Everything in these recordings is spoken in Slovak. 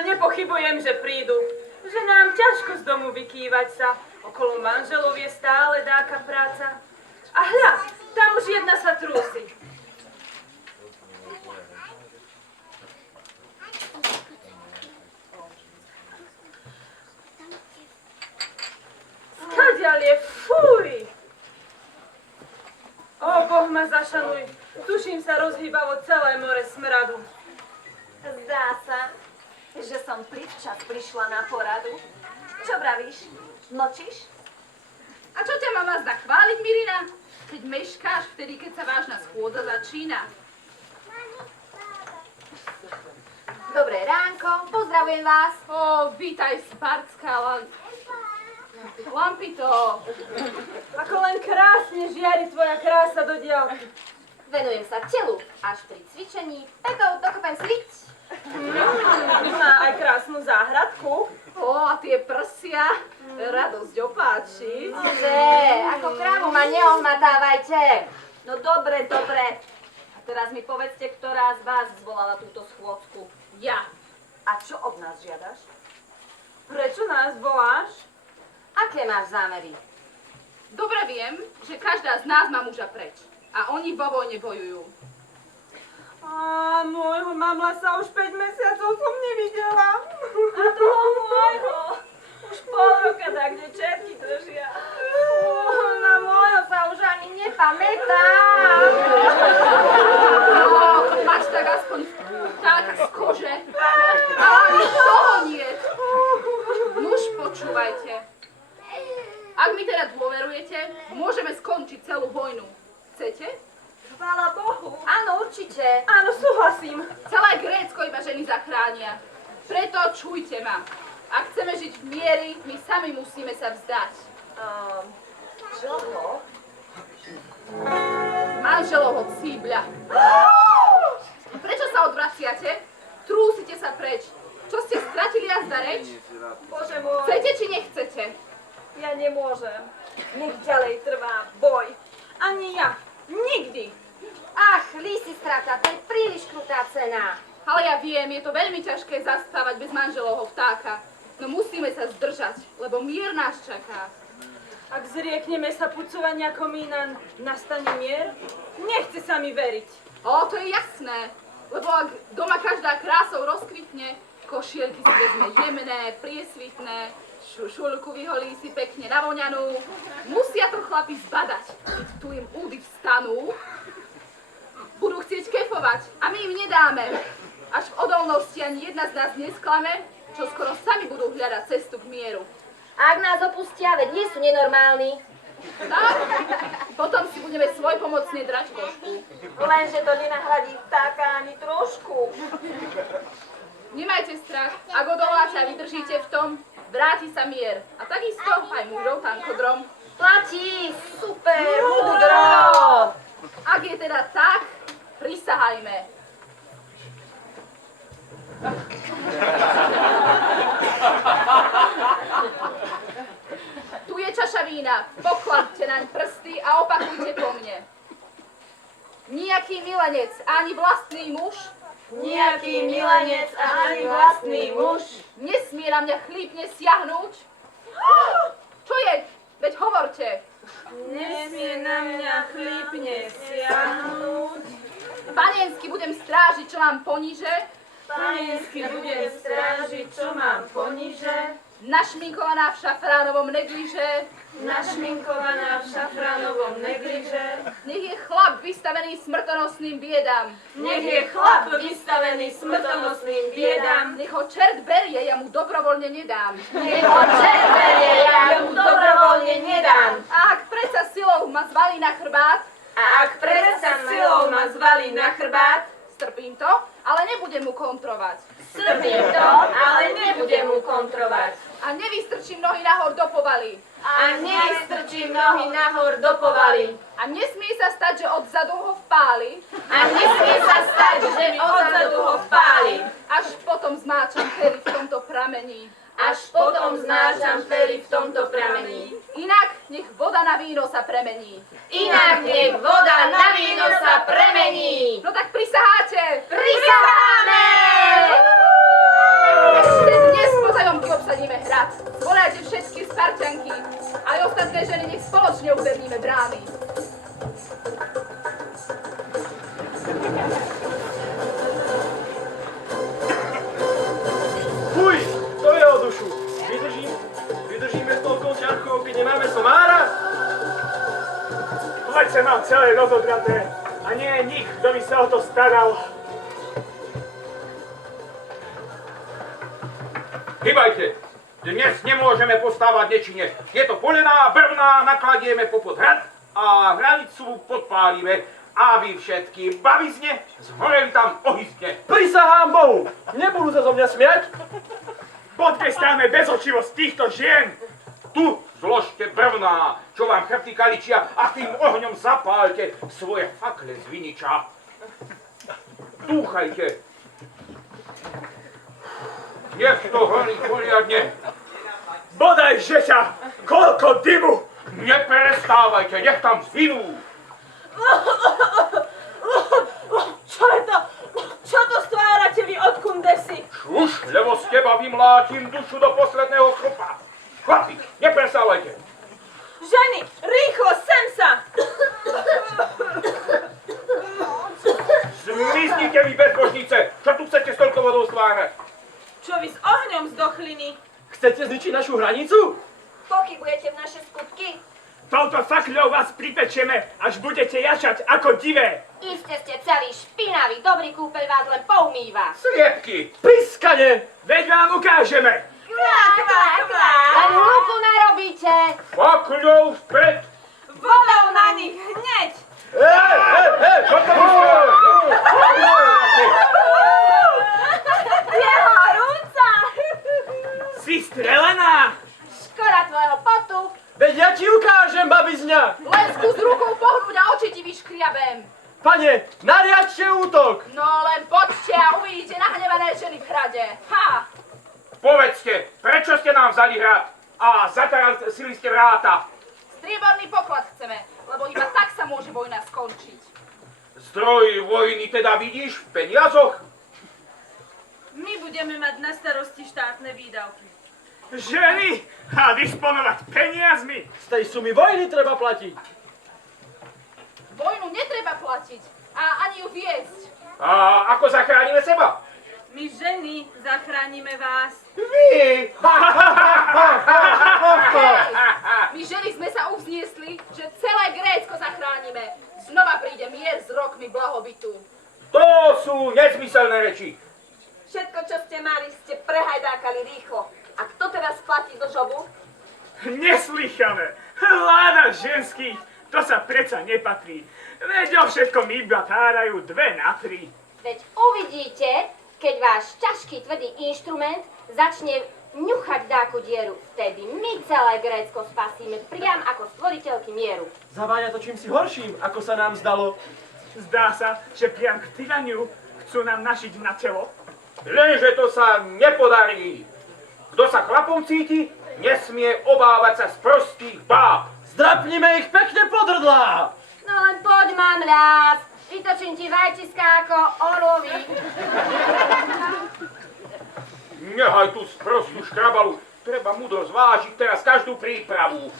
Nepochybujem, že prídu. Že nám ťažko z domu vykývať sa. Okolo manželov je stále dáka práca. A hľa, tam už jedna sa trúsi. Skadiaľ je, fuj! O, Boh ma zašanuj. Tuším sa rozhýbalo celé more smradu. Zdá sa, že som privčas prišla na poradu. Čo vravíš? Mlčíš? A čo ťa mama zdá chváliť, Mirina? Keď meškáš vtedy, keď sa vážna schôdza začína. Dobré ránko, pozdravujem vás. Ó, vítaj, Spartská Lampito. Ako len krásne žiari tvoja krása do diaľky. Venujem sa telu, až pri cvičení petou dokopem sliť. Má aj krásnu záhradku. Ó, a tie prsia, radosť opáči. Že, ako krávu ma neohmatávajte. No dobre, dobre. A teraz mi povedzte, ktorá z vás zvolala túto schôdzku. Ja. A čo od nás žiadaš? Prečo nás voláš? Aké máš zámery? Dobre viem, že každá z nás má muža preč. A oni vo vojne bojujú. Á, môjho mamla sa už 5 mesiacov som nevidela. A toho môjho už pol roka tak, kde čerky držia. Na môjho sa už ani nepamätám. No, máš tak aspoň vtáka z kože. A ani toho nie. Nuž, počúvajte. Ak mi teda dôverujete, môžeme skončiť celú vojnu. Chcete? Chvála Bohu. Áno, určite. Áno, súhlasím. Celé Grécko iba ženy zachránia. Preto čujte ma. Ak chceme žiť v miery, my sami musíme sa vzdať. Čoho? Manželovho cíbľa. Prečo sa odvraciate? Trúsite sa preč. Čo ste stratili jazda reč? Bože môj. Chcete či nechcete? Ja nemôžem. Nech ďalej trvá boj. Ani ja. Nikdy. Ach, Lysistrata, to je príliš krutá cena. Ale ja viem, je to veľmi ťažké zaspávať bez manželovho vtáka. No musíme sa zdržať, lebo mier nás čaká. Ak zriekneme sa pucovania komína, nastane mier? Nechce sa mi veriť. To je jasné, lebo ak doma každá krásou rozkvitne, košielky si vezme jemné, priesvitné, šušulku vyholí si pekne navoňanú, musia to chlapi zbadať. Keď tu im údy vstanú, budú chcieť kefovať a my im nedáme. Až v odolnosti ani jedna z nás nesklame, čo skoro sami budú hľadať cestu k mieru. Ak nás opustia, veď nie sú nenormálni. Tak, potom si budeme svojpomocne drať košku. Lenže to nenahradí vtáka ani trošku. Nemajte strach, ak odoláte a vydržíte v tom, vráti sa mier. A takisto aj mužov tankodrom. Platí, super, múdro. Ak je teda tak, prisahajme. Tu je čaša vína, pokladte naň prsty a opakujte po mne. Nijaký milenec, ani vlastný muž, Nejaký milenec a ani vlastný muž nesmie na mňa chlípne siahnuť. Čo je? Veď hovorte. Nesmie na mňa chlípne siahnuť. Paniensky budem strážiť, čo mám poniže, Paniensky budem strážiť, čo mám poniže. našminkovaná v šafránovom negliže. Našminkovaná v šafránovom negliže. Nech je chlap vystavený smrtonosným biedám. Nech je chlap vystavený smrtonosným biedám. Nech ho čert berie, ja mu dobrovoľne nedám. Nech ho čert berie, ja mu dobrovoľne nedám. A ak predsa silou ma zvalí na chrbát, A ak predsa silou ma zvalí na chrbát, strpím to, ale nebudem mu kontrovať. strpím to, ale nebudem mu kontrovať. A nevystrčím nohy nahor do povaly. A nevystrčím nohy nahor do povaly. A nesmie sa stať, že odzadu ho vpáli, A nesmie sa stať, že odzadu ho vpáli. až potom zmáčam pery v tomto pramení. Až potom znášam pery v tomto pramení. Inak nech voda na víno sa premení. Inak nech voda na víno sa premení. No tak prisaháte! Prisaháme! Ešte dnes po zajomky obsadíme hrad. Zvolajte všetky Sparťanky. Aj ostatné ženy nech spoločne upevníme brány. Fuj, to je o dušu. Vydržíme s toľkou ťarchou, keď nemáme somára? Plece mám celé rozodraté a nie je nik, kto by sa o to staral. Hýbajte! Dnes nemôžeme postávať nečine. Je to polená, brvná, nakladieme popod hrad a hranicu podpálime, aby všetky babizne zhoreli tam ohyzne. Prisahám Bohu, nebudú sa zo mňa smiať? Potrestáme bezočivosť týchto žien. Tu zložte brvná, čo vám chrbty kaličia a tým ohňom zapálte svoje fakle z viniča. Dúchajte. Nech to horí poriadne. Bodaj, že ťa, koľko dymu. Neprestávajte, nech tam zvinú. Čo je to? Čo to stvárate vy, odkunde si? Už, lebo z teba vymlátim dušu do posledného chrupa. Chlapi, neprestávajte. Ženy, rýchlo, sem sa! Zmiznite vy bezbožnice, čo tu chcete s toľkou vodou stvárať? Čo vy s ohňom zdochliny? Chcete zničiť našu hranicu? Pochybujete v naše skutky? Touto fakľou vás pripečeme, až budete jačať ako divé. Iste ste celý špinavý, dobrý kúpeľ vás len poumýva. Sliepky! Piskane, veď vám ukážeme. Kvá, kvá, kvá. Len hluku narobíte. Fakľou vpred! Vodou na nich, hneď! Čo to bolo? Je horúca. Si strelená. Škoda tvojho potu. Veď ja ti ukážem, babizňa. Len skús rukou pohnúť a oči ti vyškriabem. Pane, nariaďte útok. No len poďte a uvidíte nahnevané ženy v hrade. Ha! Povedzte, prečo ste nám vzali hrad a zatarasili ste vráta? Strieborný poklad chceme, lebo iba tak sa môže vojna skončiť. Zdroj vojny teda vidíš v peniazoch? My budeme mať na starosti štátne výdavky. Ženy a disponovať peniazmi. Z tej sumy vojny treba platiť. Vojnu netreba platiť a ani ju viesť. A ako zachránime seba? My ženy zachránime vás. Vy! My ženy sme sa uzniesli, že celé Grécko zachránime. Znova príde mier s rokmi blahobytu. To sú nezmyselné reči. Všetko, čo ste mali, ste prehajdákali rýchlo. A kto teraz platí do žobu? Neslychané. Vláda ženských To sa predsa nepatrí. Veď o všetkom iba tárajú 2 na 3. Veď uvidíte, keď váš ťažký tvrdý inštrument začne ňuchať dáku dieru. Vtedy my celé Grécko spasíme priam ako stvoriteľky mieru. Zaváňa to čímsi horším, ako sa nám zdalo. Zdá sa, že priam k tyraniu chcú nám našiť na telo. Lenže to sa nepodarí. Kto sa chlapom cíti, nesmie obávať sa sprostých báb. Zdrapnime ich pekne pod hrdlá! No len poď, mám ľad. Vytočím ti vajčiská ako orlovi. Nehaj tú sprostú škrabalu. Treba múdro zvážiť teraz každú prípravu.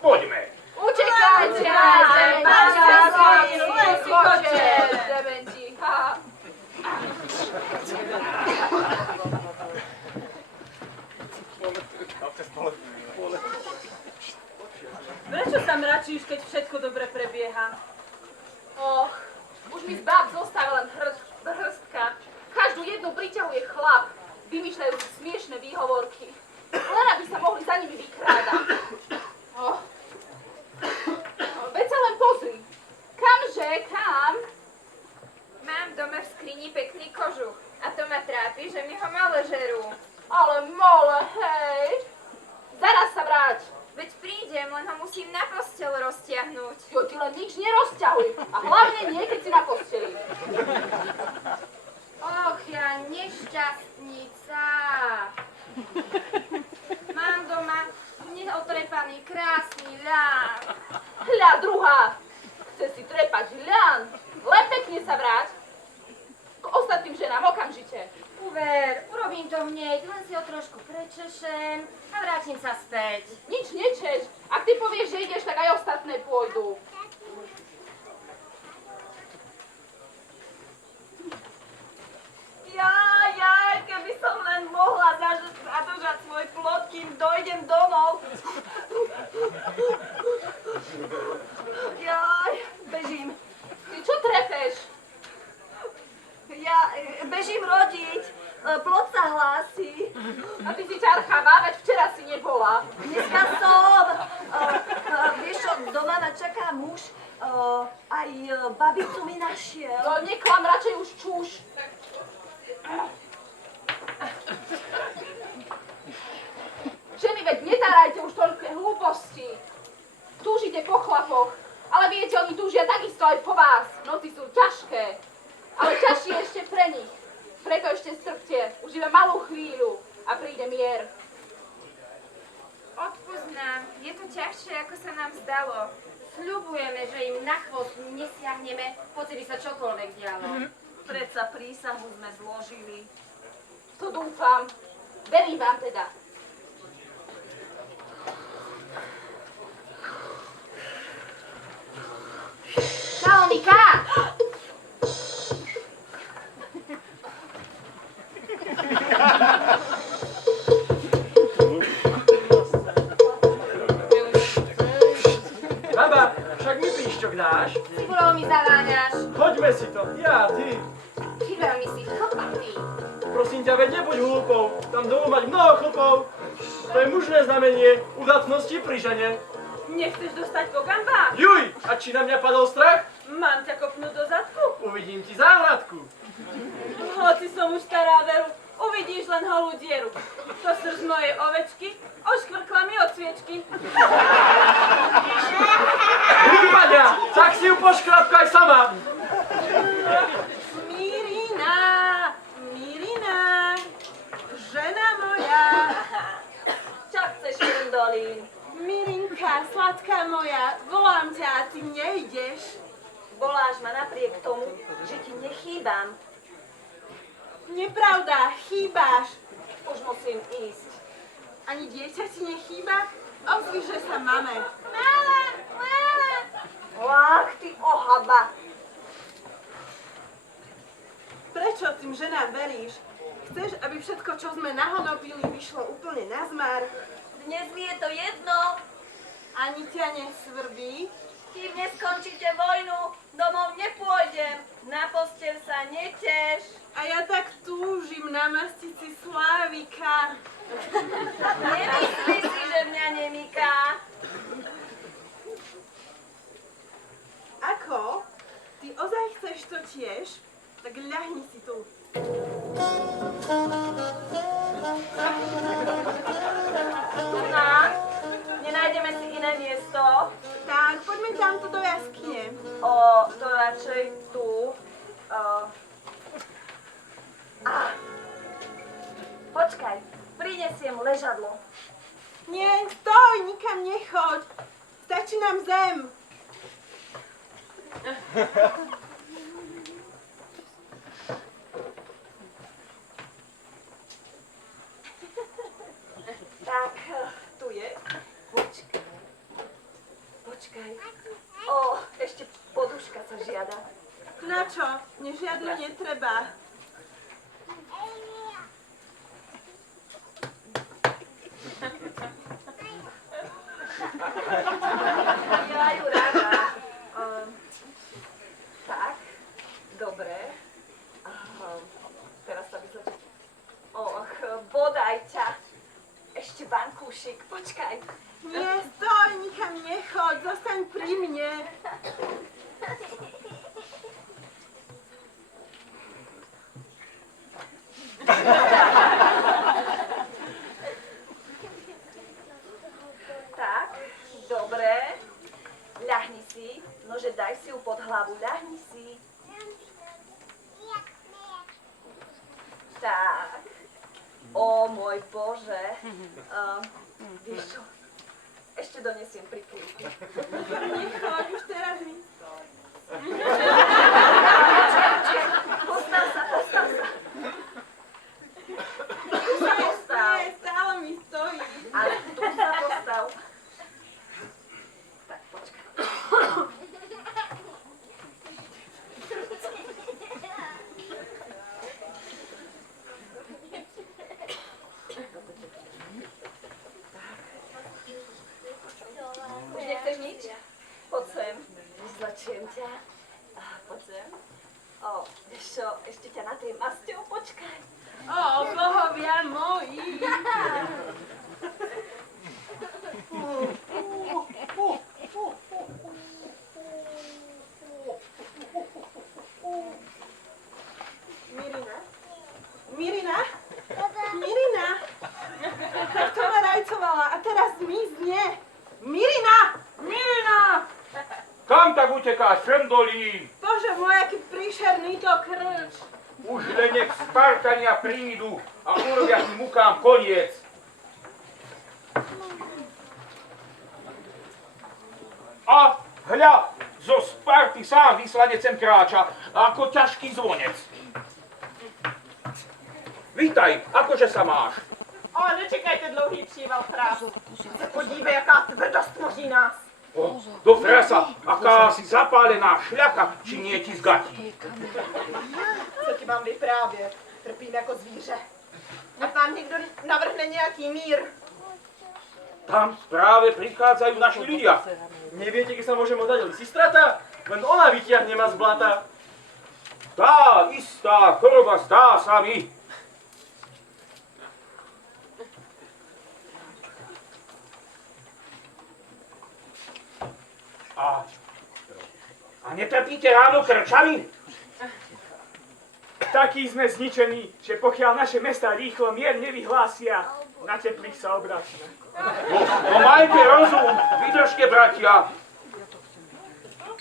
Poďme. Utekajte! Skočte, dementi! Prečo sa mračíš, keď všetko dobre prebieha? Och, už mi z báb zostáva len hrstka. Každú jednu priťahuje chlap. Vymýšľajú si smiešné výhovorky. Len aby sa mohli za nimi vykrádať. Oh. Veď sa len pozri. Kamže, kam? Mám doma v skrini pekný kožuch a to ma trápi, že mi ho mole žerú. Ale mole, hej. Zaraz sa vráť. Veď prídem, len ho musím na posteľ roztiahnuť. Jo, ty len nič nerozťahuj. A hlavne nie, keď si na posteli. Och, ja nešťastnica. Mám doma neotrepaný krásny ľan. Hľa druhá. Chce si trepať ľan. Len pekne sa vráť. K ostatným ženám okamžite. Uver, urobím to hneď, len si ho trošku prečešem a vrátim sa späť. Nič nečeš. Ak ty povieš, že ideš, tak aj ostatné pôjdu. Jaj, keby som len mohla zadržať svoj plod, kým dojdem domov. Jaj, bežím. Ty čo trepeš? Ja bežím rodiť. Plod sa hlási. A ty si ťarchavá, veď včera si nebola. Dneska som. Vieš čo, doma ma čaká muž. Aj babicu mi našiel. No neklam, radšej už čuš. Ženy, veď netárajte už toľké hlúposti. Túžite po chlapoch, ale viete, oni túžia takisto aj po vás. Noci sú ťažké, ale ťažšie ešte pre nich. Preto ešte strpte, už iba malú chvíľu a príde mier. Odpusť nám, je to ťažšie, ako sa nám zdalo. Sľubujeme, že im na chvost nesiahneme, hoci by sa čokoľvek dialo. Predsa prísahu sme zložili. To dúfam. Verím vám teda. Čau, Nika! Baba, však mi píšťok dáš? Sigurou mi zaváňaš. Hoďme si to, ja, ty. Ty veľmi si chlpatý. Prosím ťa, veď nebuď hlúpou. Tam doma mať mnoho chlpov. To je mužné znamenie udatnosti pri žene. Nechceš dostať po gambách? Juj, a či na mňa padol strach? Mám ťa kopnúť do zadku? Uvidím ti závratku. Hoci som už stará veru, uvidíš len holú dieru. To srž mojej ovečky oškvrkla mi od sviečky. Hlúpania, tak si ju poškrapkaj sama. Mirina, Mirina, žena moja. Čo chceš, Frundolín? Mirinka, sladká moja, volám ťa a ty nejdeš. Voláš ma napriek tomu, že ti nechýbam. Nepravda, chýbaš. Už musím ísť. Ani dieťa ti nechýba? Ozvi, že sa máme. Ach, ty ohaba. Prečo tým ženám veríš? Chceš, aby všetko, čo sme nahonobili, vyšlo úplne na zmar? Dnes mi je to jedno. Ani ťa nesvrbí? Kým neskončíte vojnu, domov nepôjdem. Na posteľ sa neteš. A ja tak túžim namastiť si Slávika. Nemyslí si, že mňa nemýká. Chceš to tiež? Tak ľahni si tu. Na, nenájdeme si iné miesto. Tak, poďme tamto do jaskyne. To radšej tu. Počkaj, prinesiem ležadlo. Nie, stoj, nikam nechoď. Stačí nám zem. Tak, tu je. Počkaj. Ešte poduška sa žiada. Na čo? Mne žiadnu netreba. Ja ju rada. Tak, dobre. Teraz sa vyzlečiť. Bodaj ťa. Ešte bankúšik, počkaj. Nie, stoj, nikam nechoď. Zostaň pri mne. Tak, dobre. Ľahni si. Nože daj si ju pod hlavu. Ľahni si. Tak. Ó, môj Bože. Vieš čo? Ešte donesiem prikúrku. Nechoď, už teraz mi stoj. Postav sa. Tu sa postav. Nie, stále mi stojí. Ale tu sa postav. Tak, počkaj. Už nechceš nič? Poď sem. Vyzlačujem ťa. Poď sem. Vieš čo, ešte ťa na tej masťou počkaj. Bohovia moji. Mirina? Tak to ma rajcovala a teraz zmizne. Mirina! Kam tak utekáš, šrndolí? Bože môj, aký príšerný to krč. Už len nech Spartania prídu a urobia tým mukám koniec. A hľa, zo Sparty sám vyslanec sem kráča, ako ťažký zvonec. Vítaj, akože sa máš? Nečekajte dlouhý příval práv. Se podívej, jaká tvrdost tvoří nás. Do frasa, aká si zapálená šľaka, či nie ti zgatí. Co ti mám vyprávět? Trpím jako zvíře. A tam někdo navrhne nějaký mír. Tam práve prichádzajú naši ľudia. Neviete, keď sa môžem oddať Lysistrata? Len ona vytiahne ma z blata. Tá istá choroba zdá sa mi. A netrpíte ráno krčami? Takí sme zničení, že pokiaľ naše mestá rýchlo mier nevyhlásia, na teplých sa obracíme. No majte rozum, vydržte, bratia.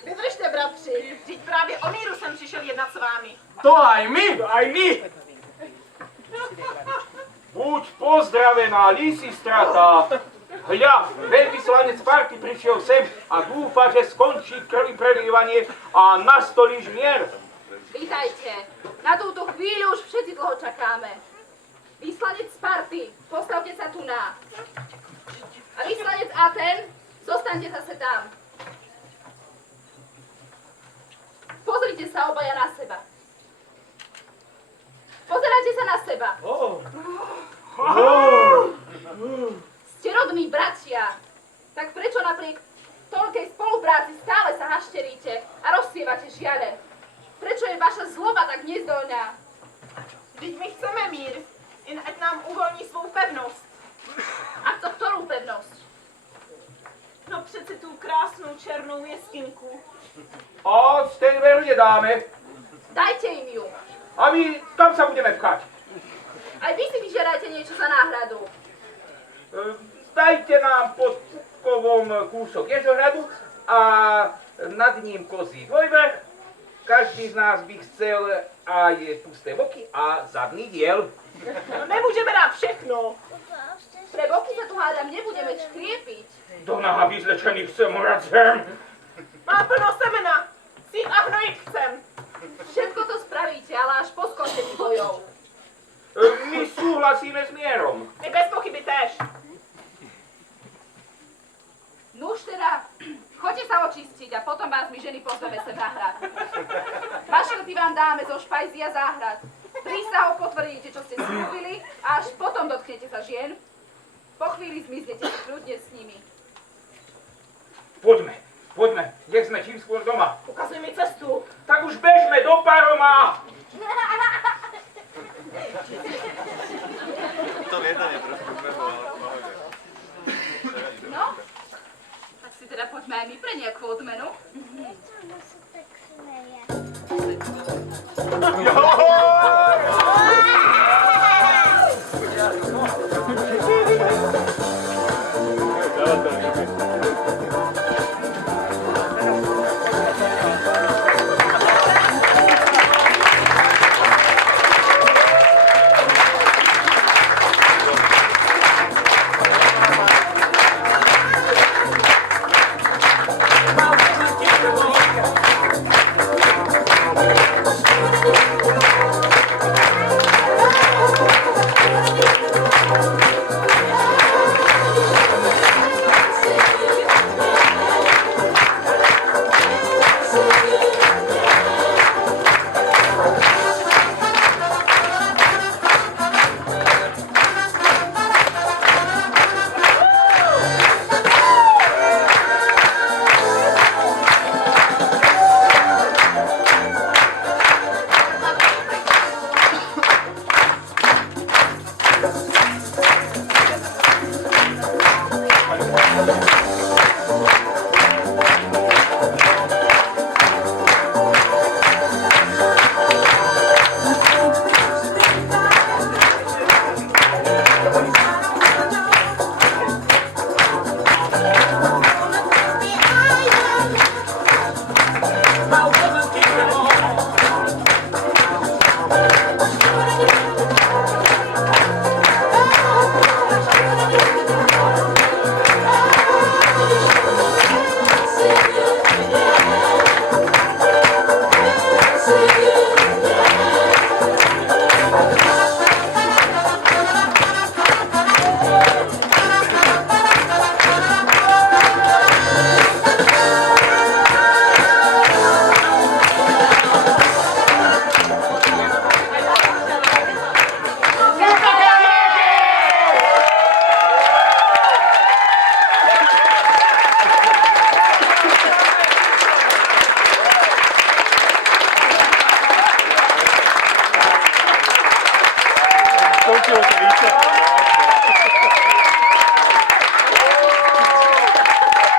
Vydržte, bratři. Vždyť právě o míru jsem přišel jednat s vámi. To aj my! Aj my! Buď pozdravená, Lysistrata. Hľa, veľvyslanec Sparty prišiel sem a dúfa, že skončí krvi prelievanie a nastolíš mier. Vítajte. Na túto chvíľu už všetci dlho čakáme. Vyslanec Sparty, postavte sa tu na. A vyslanec Aten, zostaňte zase tam. Pozrite sa obaja na seba. Pozerajte sa na seba. Ste rodní bratia. Tak prečo napriek toľkej spolupráci stále sa hašteríte a rozsievate žiaden? Prečo je vaša zloba tak nezdolná? Vždyť my chceme mír, jen ať nám uvolní svou pevnost. A to ktorú pevnosť? No přece tu krásnou černou jeskynku. A ten verne dáme. Dajte im ju. A my kam sa budeme pchať? Aj vy si vyžerajte niečo za náhradu. Dajte nám pod Pupkovom kúsok ježohradu a nad ním kozí dvojvrch. Každý z nás by chcel aj pusté boky a zadný diel. No nemůžeme dát všechno. Pre boky sa tu hádam nebudeme škriepiť. Do náha vyzlečených sem racem. Má plno semena. Síť a hnojit chcem. Všetko to spravíte, ale až po skončení bojov. My súhlasíme s mierom. My bez pochyby též. Nuž teda, choďte sa očistiť a potom vás my ženy pozveme sem na hrad. Bašlety vám dáme zo špajzy a záhrad. Prísahou potvrdíte, čo ste slúbili a až potom dotknete sa žien. Po chvíli zmiznete si kľudne s nimi. Poďme, nech sme čím skôr doma. Ukazuj mi cestu. Tak už bežme do paroma. To lietanie trošku behlo, ale v pohode. No, tak si teda poďme aj my pre nejakú odmenu.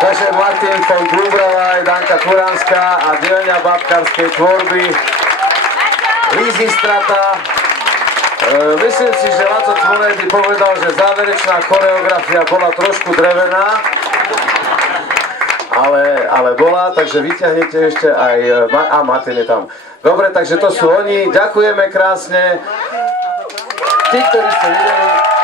Takže Martin von Grubrava, Danka Kuránska a dielňa babkárskej tvorby Lízistrata. Myslím si, že Laco Cmonej by povedal, že záverečná choreografia bola trošku drevená, ale bola, takže vyťahnete ešte aj... A Martin je tam. Dobre, takže to sú oni. Ďakujeme krásne. Tí, ktorí ste videli...